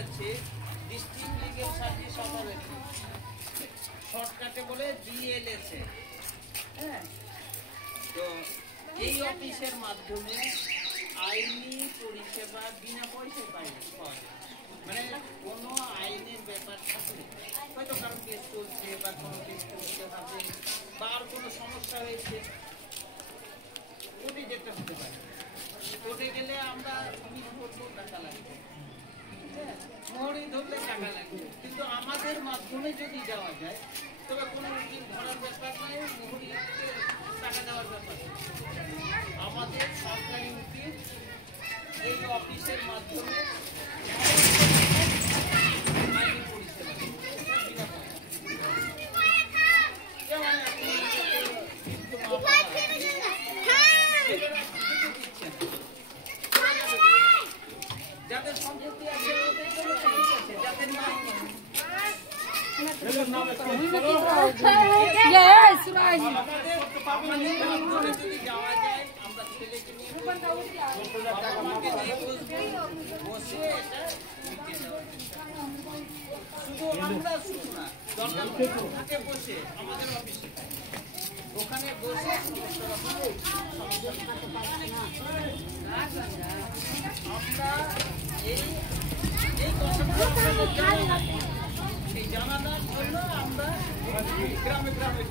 করেছে district legal service authority, শর্টকাটে বলে DLSA। হ্যাঁ, তো এই অফিসের মাধ্যমে আইনি পরিষেবা বিনা পয়সায় পাওয়া যায়। মানে কোনো আইনের ব্যাপার থাকলে, হয়তো কারো কেস চলছে বা কোনো কেস করতে হবে বা আর কোনো সমস্যা হয়েছে, কোর্টে যেতে হতে পারে। কোর্টে গেলে আমরা ধরবো টাকা লাগবে, মোহরি ধরলে টাকা লাগবে, কিন্তু আমাদের মাধ্যমে যদি যাওয়া যায় তবে কোনো উকিল ধরার ব্যাপার নাই, মোহরি টাকা দেওয়ার ব্যাপার। আমাদের সরকারি উকিল এই অফিসের মাধ্যমে আইনি পরিষেবা বিনা যাদের সম্পত্তি আছে যাদের নাম যদি যাওয়া যায়, আমরা ছেলেকে নিয়ে বসে এটা শুধু আমরা শুধু না, দরকার বসে আমাদের অফিসে ওখানে বসে আমরা এই কথাগুলো জানানোর জন্য আমরা গ্রামে গ্রামে